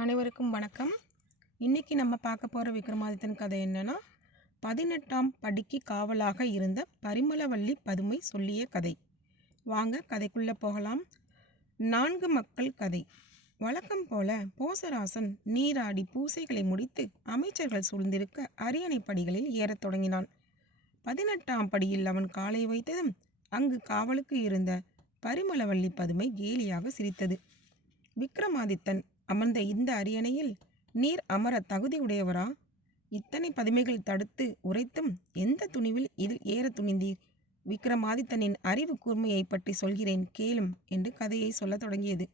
அனைவருக்கும் வணக்கம். இன்னைக்கு நம்ம பார்க்க போகிற விக்ரமாதித்தன் கதை என்னன்னா பதினெட்டாம் படிக்கு காவலாக இருந்த பரிமளவள்ளி பதுமை சொல்லிய கதை. வாங்க கதைக்குள்ளே போகலாம். நான்கு மக்கள் கதை. வழக்கம் போல போசராசன் நீராடி பூசைகளை முடித்து அமைச்சர்கள் சூழ்ந்திருக்க அரியணை படிகளில் ஏறத் தொடங்கினான். பதினெட்டாம் படியில் அவன் காலை வைத்ததும் அங்கு காவலுக்கு இருந்த பரிமளவள்ளி பதுமை கேலியாக சிரித்தது. விக்ரமாதித்தன் அமர்ந்த இந்த அரியணையில் நீர் அமர தகுதியுடையவரா? இத்தனை பதுமைகள் தடுத்து உரைத்தும் எந்த துணிவில் இதில் ஏற துணிந்தீர்? விக்ரமாதித்தனின் அறிவு கூர்மையை பற்றி சொல்கிறேன் கேளும் என்று கதையை சொல்லத் தொடங்கியது.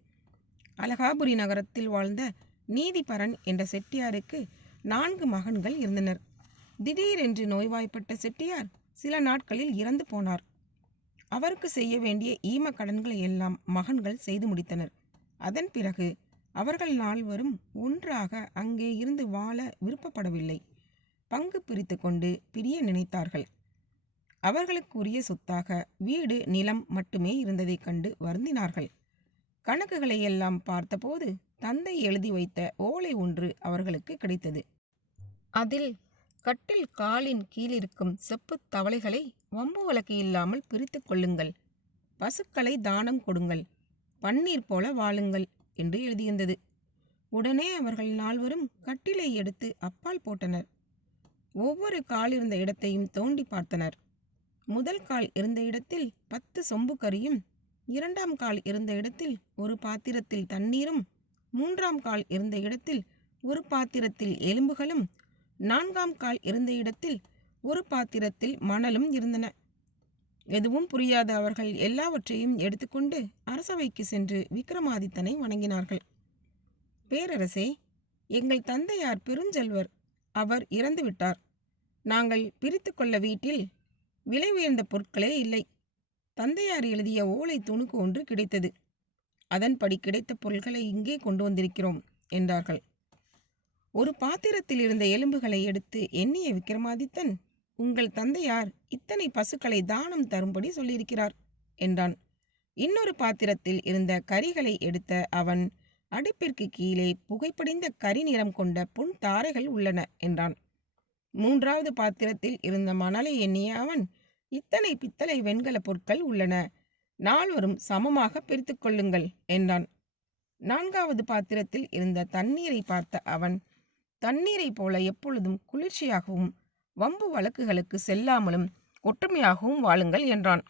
அலகாபுரி நகரத்தில் வாழ்ந்த நீதிபரன் என்ற செட்டியாருக்கு நான்கு மகன்கள் இருந்தனர். திடீரென்று நோய்வாய்ப்பட்ட செட்டியார் சில நாட்களில் இறந்து போனார். அவருக்கு செய்ய வேண்டிய ஈம கடன்களை எல்லாம் மகன்கள் செய்து முடித்தனர். அதன் பிறகு அவர்கள் நால்வரும் ஒன்றாக அங்கே இருந்து வாழ விருப்பப்படவில்லை. பங்கு பிரித்து கொண்டு பிரிய நினைத்தார்கள். அவர்களுக்குரிய சொத்தாக வீடு நிலம் மட்டுமே இருந்ததைக் கண்டு வருந்தினார்கள். கணக்குகளை எல்லாம் பார்த்தபோது தந்தை எழுதி வைத்த ஓலை ஒன்று அவர்களுக்கு கிடைத்தது. அதில் கட்டில் காலின் கீழிருக்கும் செப்புத் தவளைகளை வம்பு வழக்கு இல்லாமல் பிரித்து கொள்ளுங்கள். பசுக்களை தானம் கொடுங்கள். பன்னீர் போல வாழுங்கள். என்று எழுதியிருந்தது. உடனே அவர்கள் நால்வரும் கட்டிலை எடுத்து அப்பால் போட்டனர். ஒவ்வொரு கால் இருந்த இடத்தையும் தோண்டி பார்த்தனர். முதல் கால் இருந்த இடத்தில் பத்து சொம்பு கறியும் இரண்டாம் கால் இருந்த இடத்தில் ஒரு பாத்திரத்தில் தண்ணீரும் மூன்றாம் கால் இருந்த இடத்தில் ஒரு பாத்திரத்தில் எலும்புகளும் நான்காம் கால் இருந்த இடத்தில் ஒரு பாத்திரத்தில் மணலும் இருந்தன. எதுவும் புரியாத அவர்கள் எல்லாவற்றையும் எடுத்துக்கொண்டு அரசவைக்கு சென்று விக்ரமாதித்தனை வணங்கினார்கள். பேரரசே எங்கள் தந்தையார் பெருஞ்செல்வர் அவர் இறந்துவிட்டார் நாங்கள் பிரித்து கொள்ள வீட்டில் விலை உயர்ந்த பொருட்களே இல்லை. தந்தையார் எழுதிய ஓலை துணுக்கு ஒன்று கிடைத்தது. அதன்படி கிடைத்த பொருட்களை இங்கே கொண்டு வந்திருக்கிறோம் என்றார்கள். ஒரு பாத்திரத்தில் இருந்த எலும்புகளை எடுத்து எண்ணிய விக்ரமாதித்தன் உங்கள் தந்தையார் இத்தனை பசுக்களை தானம் தரும்படி சொல்லியிருக்கிறார் என்றான். இன்னொரு பாத்திரத்தில் இருந்த கரிகளை எடுத்த அவன் அடுப்பிற்கு கீழே புகைப்படிந்த கரி நிறம் கொண்ட புன் தாரைகள் உள்ளன என்றான். மூன்றாவது பாத்திரத்தில் இருந்த மணலை எண்ணிய அவன் இத்தனை பித்தளை வெண்கல பொருட்கள் உள்ளன நால்வரும் சமமாக பிரித்து கொள்ளுங்கள் என்றான். நான்காவது பாத்திரத்தில் இருந்த தண்ணீரை பார்த்த அவன் தண்ணீரை போல எப்பொழுதும் குளிர்ச்சியாகவும் வம்பு வழக்குகளுக்கு செல்லாமலும் ஒற்றுமையாகவும் வாழுங்கள் என்றான்.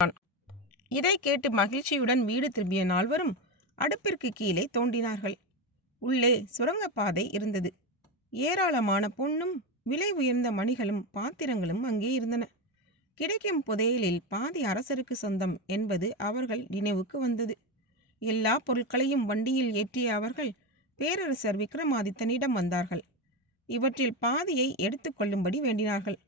இதை கேட்டு மகிழ்ச்சியுடன் வீடு திரும்பிய நால்வரும் அடுப்பிற்கு கீழே தோண்டினார்கள். உள்ளே சுரங்கப்பாதை இருந்தது. ஏராளமான பொன்னும் விலை உயர்ந்த மணிகளும் பாத்திரங்களும் அங்கே இருந்தன. கிடைக்கும் புதையலில் பாதி அரசருக்கு சொந்தம் என்பது அவர்கள் நினைவுக்கு வந்தது. எல்லா பொருட்களையும் வண்டியில் ஏற்றிய அவர்கள் பேரரசர் விக்ரமாதித்தனிடம் வந்தார்கள். இவற்றில் பாதியை எடுத்துக்கொள்ளும்படி வேண்டினார்கள்.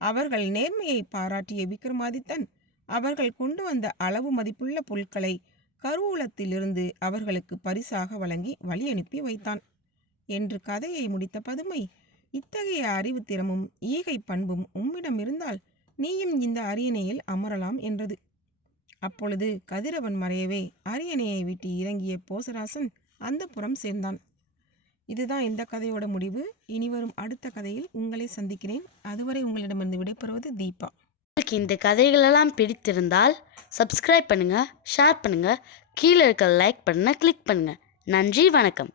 அவர்கள் நேர்மையை பாராட்டிய விக்ரமாதித்தன் அவர்கள் கொண்டு வந்த அளவு மதிப்புள்ள பொருட்களை கருவூலத்திலிருந்து அவர்களுக்கு பரிசாக வழங்கி வழி அனுப்பி வைத்தான். என்று கதையை முடித்த பதுமை இத்தகைய அறிவு திறமும் ஈகை பண்பும் உம்மிடம் இருந்தால் நீயும் இந்த அரியணையில் அமரலாம் என்றது. அப்பொழுது கதிரவன் மறையவே அரியணையை விட்டு இறங்கிய போசராசன் அந்த புறம் சேர்ந்தான். இதுதான் இந்த கதையோட முடிவு. இனி வரும் அடுத்த கதையில் உங்களை சந்திக்கிறேன். அதுவரை உங்களிடமிருந்து விடைபெறுவது தீபா. உங்களுக்கு இந்த கதைகளெல்லாம் பிடித்திருந்தால் சப்ஸ்கிரைப் பண்ணுங்கள் ஷேர் பண்ணுங்கள் கீழே இருக்க லைக் பண்ண கிளிக் பண்ணுங்கள் நன்றி வணக்கம்.